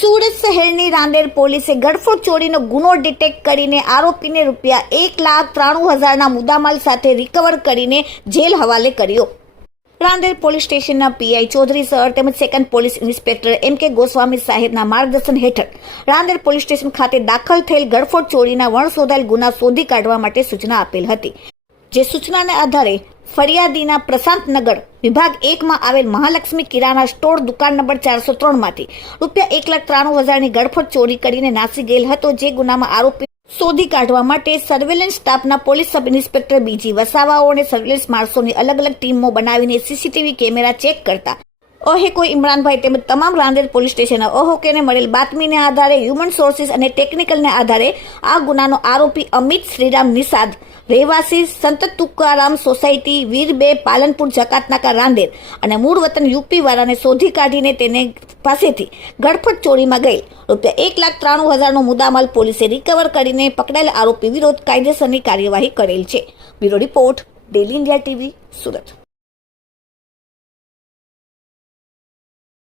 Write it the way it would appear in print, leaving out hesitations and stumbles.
સુરત શહેરની રાંદેર પોલીસે ગળફોડ ચોરીનો ગુનો ડિટેક્ટ કરીને આરોપીને ₹1,93,000ના મુદ્દામાલ સાથે રિકવર કરીને જેલ હવાલે કર્યો। રાંદેર પોલીસ સ્ટેશનના પીઆઈ ચૌધરી સર તેમજ સેકન્ડ પોલીસ ઇન્સ્પેક્ટર એમ.કે. ગોસ્વામી સાહેબના માર્ગદર્શન હેઠળ રાંદેર પોલીસ સ્ટેશન ખાતે દાખલ થયેલ ગળફોડ ચોરીના વણશોધાયેલ ગુના શોધી કાઢવા માટે સૂચના આપેલ હતી, જે સૂચનાને આધારે ફરિયાદીના પ્રશાંતનગર વિભાગ 1માં આવેલ મહાલક્ષ્મી કિરાના સ્ટોર દુકાન નંબર 403માંથી ₹1,93,000ની ગળફોડ ચોરી કરીને નાસી ગયેલ હતો। જે ગુનામાં આરોપી શોધી કાઢવા માટે સર્વેલન્સ સ્ટાફના પોલીસ સબ ઇન્સ્પેક્ટર બીજી વસાવાઓ અને સર્વેલન્સ માણસોની અલગ અલગ ટીમો બનાવીને સીસીટીવી કેમેરા ચેક કરતા ઓહેકો ઇમરાનભાઈ તેમજ તમામ રાંદેર પોલીસ સ્ટેશનના ઓહેકોને મળેલ બાતમીને આધારે હ્યુમન સોર્સિસ અને ટેકનિકલને આધારે આ ગુનાનો આરોપી અમિત શ્રીરામ નિષાદ રહેવાસી સંત તુકારામ સોસાયટી વીર 2 પાલનપુર જકાતનાકા રાંદેર અને મૂળ વતન યુપી વાળાને શોધી કાઢીને તેને પાસેથી ગળફોડ ચોરીમાં ગયેલ ₹1,93,000નો મુદ્દામાલ પોલીસે રિકવર કરીને પકડાયેલ આરોપી વિરુદ્ધ કાયદેસરની કાર્યવાહી કરેલ છે। Bureau report, daily India TV, Surat.